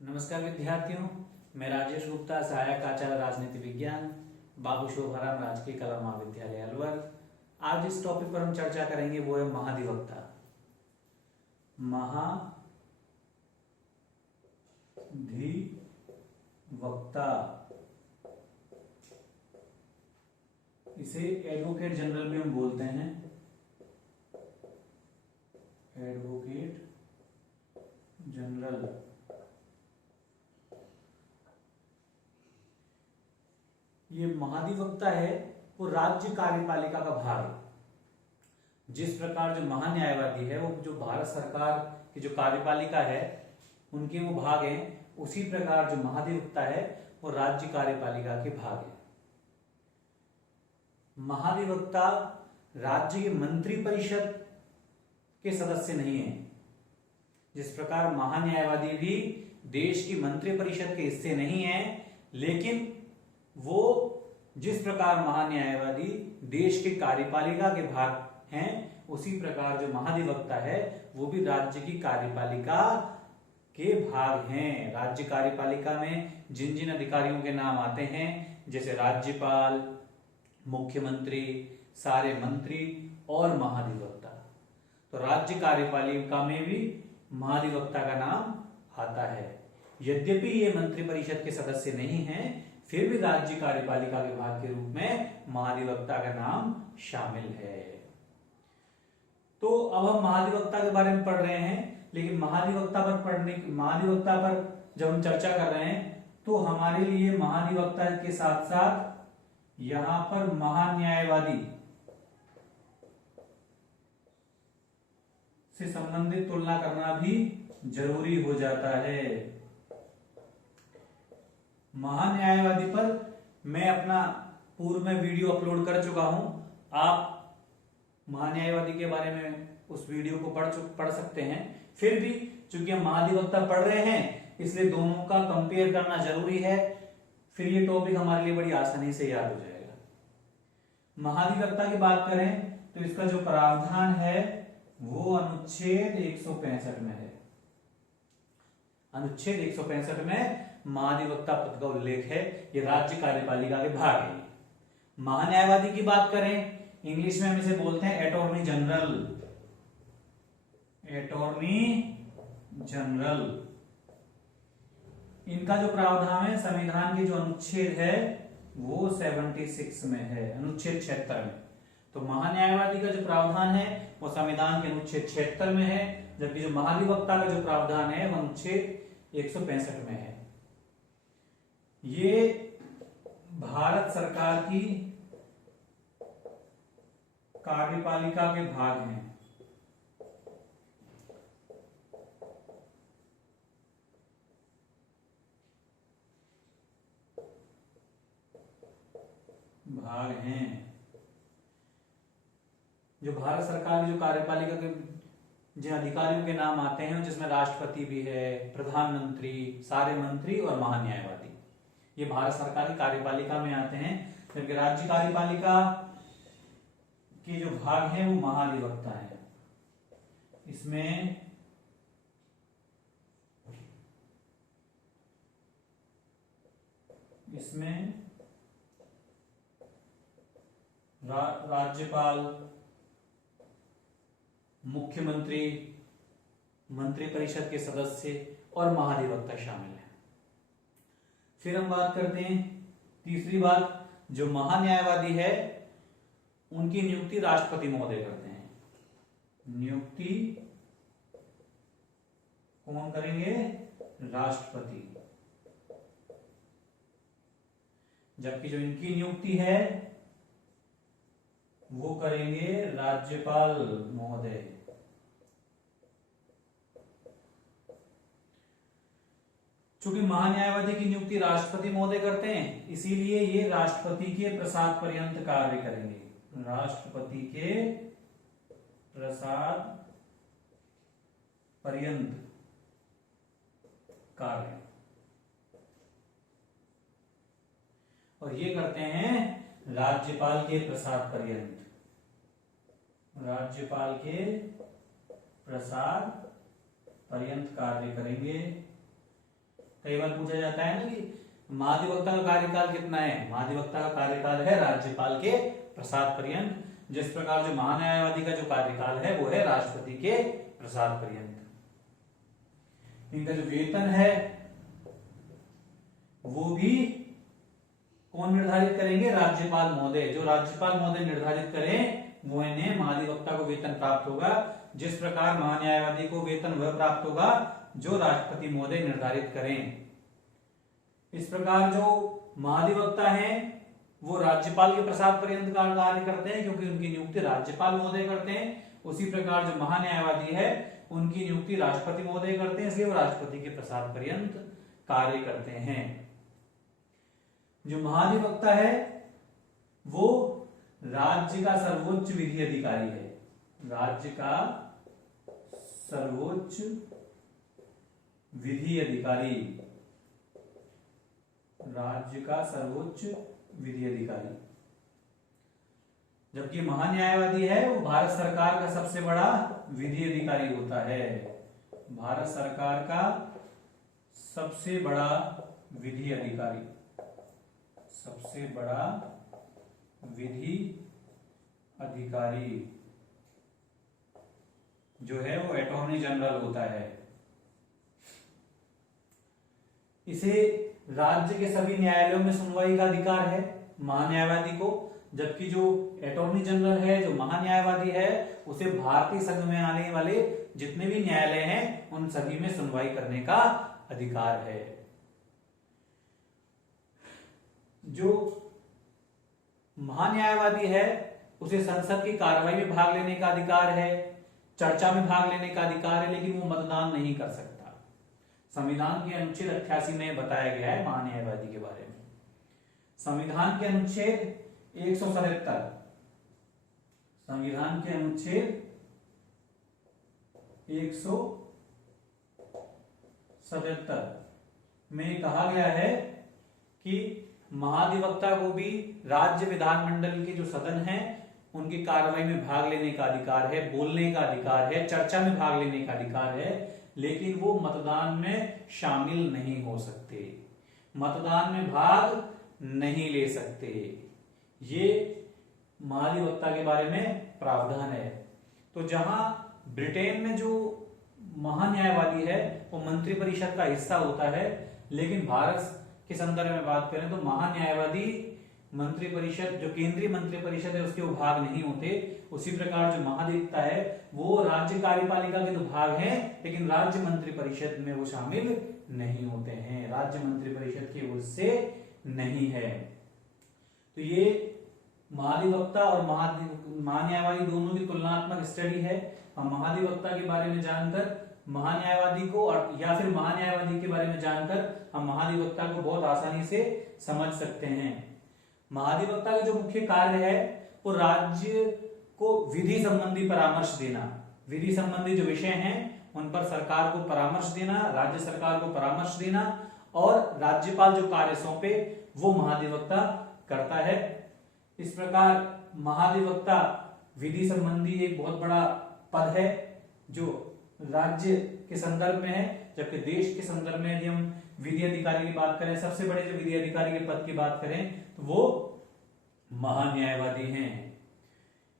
नमस्कार विद्यार्थियों, मैं राजेश गुप्ता, सहायक आचार्य राजनीति विज्ञान, बाबू शोभाराम राजकीय कला महाविद्यालय अलवर। आज जिस टॉपिक पर हम चर्चा करेंगे वो है महाधिवक्ता। महाधिवक्ता, इसे एडवोकेट जनरल भी हम बोलते हैं। एडवोकेट जनरल ये महाधिवक्ता है, वो राज्य कार्यपालिका का भाग है। जिस प्रकार जो महान्यायवादी है वो जो भारत सरकार की जो कार्यपालिका है उनके वो भाग हैं, उसी प्रकार जो महाधिवक्ता है वो राज्य कार्यपालिका के भाग है। महाधिवक्ता राज्य के मंत्रिपरिषद के सदस्य नहीं है। जिस प्रकार महान्यायवादी भी देश की मंत्रिपरिषद के हिस्से नहीं है, लेकिन वो जिस प्रकार महान्यायवादी देश के कार्यपालिका के भाग हैं, उसी प्रकार जो महाधिवक्ता है वो भी राज्य की कार्यपालिका के भाग हैं। राज्य कार्यपालिका में जिन जिन अधिकारियों के नाम आते हैं, जैसे राज्यपाल, मुख्यमंत्री, सारे मंत्री और महाधिवक्ता, तो राज्य कार्यपालिका में भी महाधिवक्ता का नाम आता है। यद्यपि ये मंत्रिपरिषद के सदस्य नहीं हैं, फिर भी राज्य कार्यपालिका के भाग के रूप में महाधिवक्ता का नाम शामिल है। तो अब हम महाधिवक्ता के बारे में पढ़ रहे हैं, लेकिन महाधिवक्ता पर जब हम चर्चा कर रहे हैं तो हमारे लिए महाधिवक्ता के साथ साथ यहां पर महान्यायवादी से संबंधित तुलना करना भी जरूरी हो जाता है। महान्यायवादी पर मैं अपना पूर्व में वीडियो अपलोड कर चुका हूं। आप महान्यायवादी के बारे में उस वीडियो को पढ़ सकते हैं। फिर भी चूंकि हम महाधिवक्ता पढ़ रहे हैं, इसलिए दोनों का कंपेयर करना जरूरी है। फिर ये टॉपिक हमारे लिए बड़ी आसानी से याद हो जाएगा। महाधिवक्ता की बात करें तो इसका जो प्रावधान है वो अनुच्छेद 165 में है। अनुच्छेद 165 में महाधिवक्ता पद का उल्लेख है। ये राज्य कार्यपालिका के भाग है। महान्यायवादी की बात करें, इंग्लिश में हम इसे बोलते हैं अटॉर्नी जनरल। अटॉर्नी जनरल, इनका जो प्रावधान है संविधान के जो अनुच्छेद है वो 76 में है, अनुच्छेद 76 में। तो महान्यायवादी का जो प्रावधान है वो संविधान के अनुच्छेद 76 में है, जबकि जो महाधिवक्ता का जो प्रावधान है वो अनुच्छेद 165 में है। ये भारत सरकार की कार्यपालिका के भाग हैं। जो भारत सरकार की जो कार्यपालिका के जिन अधिकारियों के नाम आते हैं, जिसमें राष्ट्रपति भी है, प्रधानमंत्री, सारे मंत्री और महान्यायवादी, ये भारत सरकार की कार्यपालिका में आते हैं। जबकि राज्य कार्यपालिका के जो भाग हैं वो महाधिवक्ता है। इसमें राज्यपाल, मुख्यमंत्री, मंत्रिपरिषद के सदस्य और महाधिवक्ता शामिल है। फिर हम बात करते हैं तीसरी बात, जो महान्यायवादी है उनकी नियुक्ति राष्ट्रपति महोदय करते हैं। नियुक्ति कौन करेंगे? राष्ट्रपति। जबकि जो इनकी नियुक्ति है वो करेंगे राज्यपाल महोदय। चूंकि महान्यायवादी की नियुक्ति राष्ट्रपति महोदय करते हैं, इसीलिए ये राष्ट्रपति के प्रसाद पर्यंत कार्य करेंगे। राष्ट्रपति के प्रसाद पर्यंत कार्य, और ये करते हैं राज्यपाल के प्रसाद पर्यंत। राज्यपाल के प्रसाद पर्यंत कार्य करेंगे। कई बार पूछा जाता है ना कि महाधिवक्ता का कार्यकाल कितना है। महाधिवक्ता का कार्यकाल है राज्यपाल के प्रसाद पर्यंत, जिस प्रकार जो महान्यायवादी का जो कार्यकाल है वो है राष्ट्रपति के प्रसाद पर्यंत। इनका जो वेतन है वो भी कौन निर्धारित करेंगे? राज्यपाल महोदय। जो राज्यपाल महोदय निर्धारित करें वो इन्हें महाधिवक्ता को वेतन प्राप्त होगा। जिस प्रकार महान्यायवादी को वेतन वह प्राप्त होगा जो राष्ट्रपति महोदय निर्धारित करें। इस प्रकार जो महाधिवक्ता हैं वो राज्यपाल के प्रसाद पर्यंत का कार्य करते हैं क्योंकि उनकी नियुक्ति राज्यपाल महोदय करते हैं। उसी प्रकार जो महान्यायवादी है उनकी नियुक्ति राष्ट्रपति महोदय करते हैं, इसलिए वो राष्ट्रपति के प्रसाद पर्यंत कार्य करते हैं। जो महाधिवक्ता है वो राज्य का सर्वोच्च विधि अधिकारी है। राज्य का सर्वोच्च विधि अधिकारी, राज्य का सर्वोच्च विधि अधिकारी। जबकि महान्यायवादी है वो भारत सरकार का सबसे बड़ा विधि अधिकारी होता है। भारत सरकार का सबसे बड़ा विधि अधिकारी, सबसे बड़ा विधि अधिकारी जो है वो अटॉर्नी जनरल होता है। इसे राज्य के सभी न्यायालयों में सुनवाई का अधिकार है महान्यायवादी को, जबकि जो अटॉर्नी जनरल है, जो महान्यायवादी है, उसे भारतीय संघ में आने वाले जितने भी न्यायालय हैं उन सभी में सुनवाई करने का अधिकार है। जो महान्यायवादी है उसे संसद की कार्रवाई में भाग लेने का अधिकार है, चर्चा में भाग लेने का अधिकार है, लेकिन वो मतदान नहीं कर सकता। संविधान के अनुच्छेद 88 में बताया गया है महान्यायवादी के बारे में। संविधान के अनुच्छेद 177, संविधान के अनुच्छेद 177 में कहा गया है कि महाधिवक्ता को भी राज्य विधानमंडल के जो सदन हैं उनकी कार्रवाई में भाग लेने का अधिकार है, बोलने का अधिकार है, चर्चा में भाग लेने का अधिकार है, लेकिन वो मतदान में शामिल नहीं हो सकते, मतदान में भाग नहीं ले सकते। ये महाधिवक्ता के बारे में प्रावधान है। तो जहां ब्रिटेन में जो महान्यायवादी है वो मंत्रिपरिषद का हिस्सा होता है, लेकिन भारत के संदर्भ में बात करें तो महान्यायवादी मंत्रिपरिषद, जो केंद्रीय मंत्रिपरिषद है, उसके वो भाग नहीं होते। उसी प्रकार जो महाधिवक्ता है वो राज्य कार्यपालिका के तो भाग हैं, लेकिन राज्य मंत्रिपरिषद में वो शामिल नहीं होते हैं, राज्य मंत्रिपरिषद की ओर से नहीं है। तो ये महाधिवक्ता और महान्यायवादी दोनों की तुलनात्मक स्टडी है। हम महाधिवक्ता के बारे में जानकर महान्यायवादी को और या फिर महान्यायवादी के बारे में जानकर हम महाधिवक्ता को बहुत आसानी से समझ सकते हैं। महाधिवक्ता का जो मुख्य कार्य है वो राज्य को विधि संबंधी परामर्श देना, विधि संबंधी जो विषय हैं उन पर सरकार को परामर्श देना, राज्य सरकार को परामर्श देना, और राज्यपाल जो कार्य सौंपे वो महाधिवक्ता करता है। इस प्रकार महाधिवक्ता विधि संबंधी एक बहुत बड़ा पद है जो राज्य के संदर्भ में है, जबकि देश के संदर्भ में यदि हम विधि अधिकारी की बात करें, सबसे बड़े जो विधि अधिकारी के पद की बात करें तो वो महान्यायवादी हैं।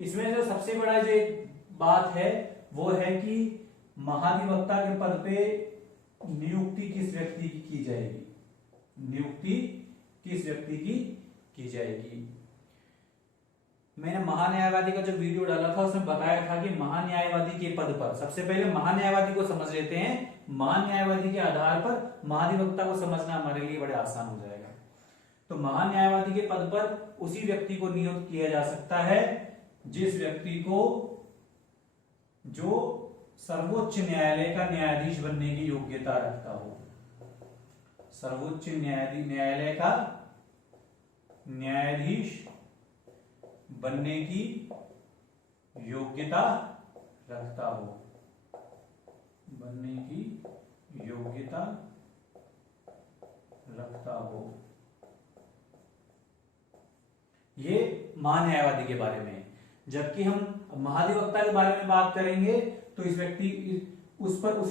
इसमें जो सबसे बड़ा जो एक बात है वो है कि महाधिवक्ता के पद पे नियुक्ति किस व्यक्ति की जाएगी, नियुक्ति किस व्यक्ति की जाएगी। मैंने महान्यायवादी का जो वीडियो डाला था उसमें बताया था कि महान्यायवादी के पद पर, सबसे पहले महान्यायवादी को समझ लेते हैं, महान्यायवादी के आधार पर महाधिवक्ता को समझना हमारे लिए बड़े आसान हो जाएगा। तो महान्यायवादी के पद पर उसी व्यक्ति को नियुक्त किया जा सकता है जिस व्यक्ति को जो सर्वोच्च न्यायालय का न्यायाधीश बनने की योग्यता रखता हो, सर्वोच्च न्यायालय का न्यायाधीश बनने की योग्यता रखता हो, बनने की योग्यता रखता हो। ये महान्यायवादी के बारे में। जबकि हम महाधिवक्ता के बारे में बात करेंगे तो उसी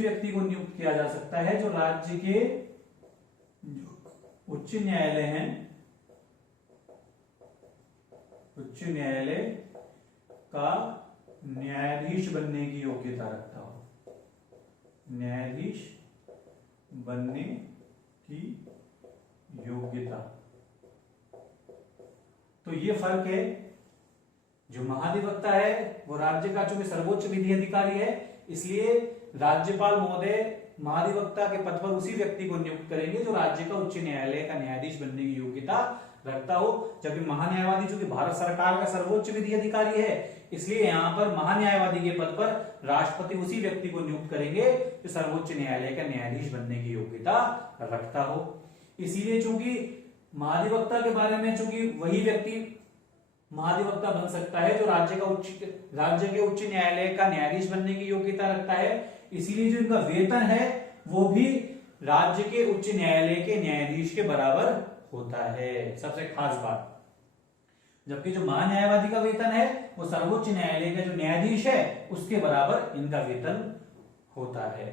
व्यक्ति को नियुक्त किया जा सकता है जो राज्य के जो उच्च न्यायालय हैं, उच्च न्यायालय का न्यायाधीश बनने की योग्यता रखता हो, न्यायाधीश बनने की योग्यता। तो ये फर्क है। जो महाधिवक्ता है वो राज्य का चूंकि सर्वोच्च विधि अधिकारी है, इसलिए राज्यपाल महोदय महाधिवक्ता के पद पर उसी व्यक्ति को नियुक्त करेंगे जो राज्य का उच्च न्यायालय का न्यायाधीश बनने की योग्यता रखता हो। जबकि महान्यायवादी चूंकि भारत सरकार का सर्वोच्च विधि अधिकारी है, इसलिए यहाँ पर महान्यायवादी के पद पर राष्ट्रपति उसी व्यक्ति को नियुक्त करेंगे जो सर्वोच्च न्यायालय का न्यायाधीश बनने की योग्यता रखता हो। इसीलिए चूंकि महाधिवक्ता के बारे में चूंकि वही व्यक्ति महाधिवक्ता बन सकता है जो राज्य के उच्च न्यायालय का न्यायाधीश बनने की योग्यता रखता है, इसीलिए जो इनका वेतन है वो भी राज्य के उच्च न्यायालय के न्यायाधीश के बराबर होता है, सबसे खास बात। जबकि जो महान्यायवादी का वेतन है वो सर्वोच्च न्यायालय का जो न्यायाधीश है उसके बराबर इनका वेतन होता है।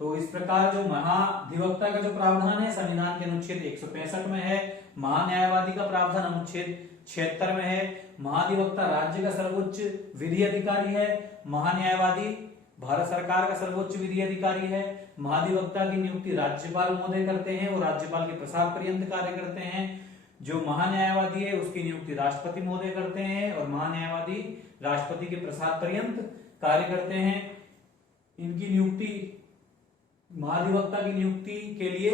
तो इस प्रकार जो महाधिवक्ता का जो प्रावधान है संविधान के अनुच्छेद 165 में है, महान्यायवादी का प्रावधान अनुच्छेद 76 में है। महाधिवक्ता राज्य का सर्वोच्च विधि अधिकारी है, महान्यायवादी भारत सरकार का सर्वोच्च विधि अधिकारी है। महाधिवक्ता की नियुक्ति राज्यपाल महोदय करते हैं, वो राज्यपाल के प्रसाद पर्यंत कार्य करते हैं। जो महान्यायवादी है उसकी नियुक्ति राष्ट्रपति महोदय करते हैं और महान्यायवादी राष्ट्रपति के प्रसाद पर्यंत कार्य करते हैं। इनकी नियुक्ति, महाधिवक्ता की नियुक्ति के लिए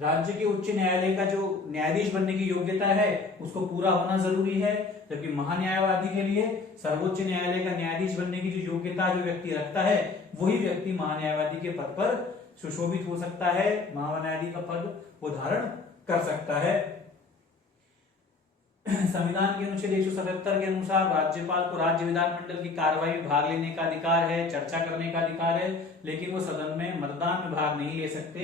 राज्य के उच्च न्यायालय का जो न्यायाधीश बनने की योग्यता है उसको पूरा होना जरूरी है। जबकि महान्यायवादी के लिए सर्वोच्च न्यायालय का न्यायाधीश बनने की जो योग्यता जो व्यक्ति रखता है वही व्यक्ति महान्यायवादी के पद पर सुशोभित हो सकता है, महान्यायवादी का पद वो धारण कर सकता है। संविधान के अनुच्छेद 177 के अनुसार राज्यपाल को राज्य विधानमंडल की कार्यवाही में भाग लेने का अधिकार है, चर्चा करने का अधिकार है, लेकिन वो सदन में मतदान में भाग नहीं ले सकते।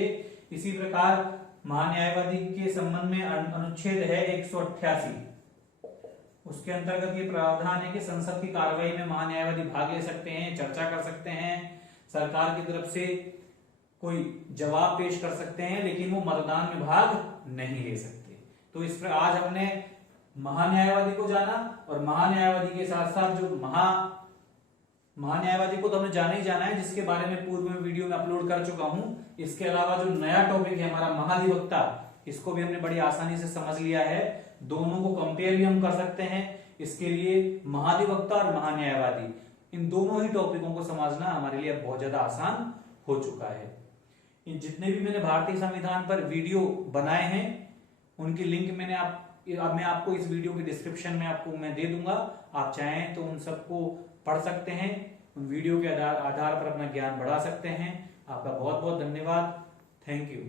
इसी प्रकार महान्यायवादी के संबंध में अनुच्छेद है 188, उसके अंतर्गत ये प्रावधान है कि संसद की कार्यवाही में महान्यायवादी भाग ले सकते हैं, चर्चा कर सकते हैं, सरकार की तरफ से कोई जवाब पेश कर सकते हैं, लेकिन वो मतदान में भाग नहीं ले सकते। तो इस पर आज हमने महान्यायवादी को जाना और महान्यायवादी के साथ साथ जो महान्यायवादी को तो हमने जाना ही जाना है, जिसके बारे में पूर्व में वीडियो में अपलोड कर चुका हूं। इसके अलावा जो नया टॉपिक है हमारा महाधिवक्ता, इसको भी हमने बड़ी आसानी से समझ लिया है। दोनों को कंपेयर भी हम कर सकते हैं। इसके लिए महाधिवक्ता और महान्यायवादी, इन दोनों ही टॉपिकों को समझना हमारे लिए बहुत ज्यादा आसान हो चुका है। इन जितने भी मैंने भारतीय संविधान पर वीडियो बनाए हैं उनकी लिंक मैं आपको इस वीडियो के डिस्क्रिप्शन में आपको मैं दे दूंगा। आप चाहें तो उन सबको पढ़ सकते हैं, उन वीडियो के आधार पर अपना ज्ञान बढ़ा सकते हैं। आपका बहुत बहुत धन्यवाद। Thank you.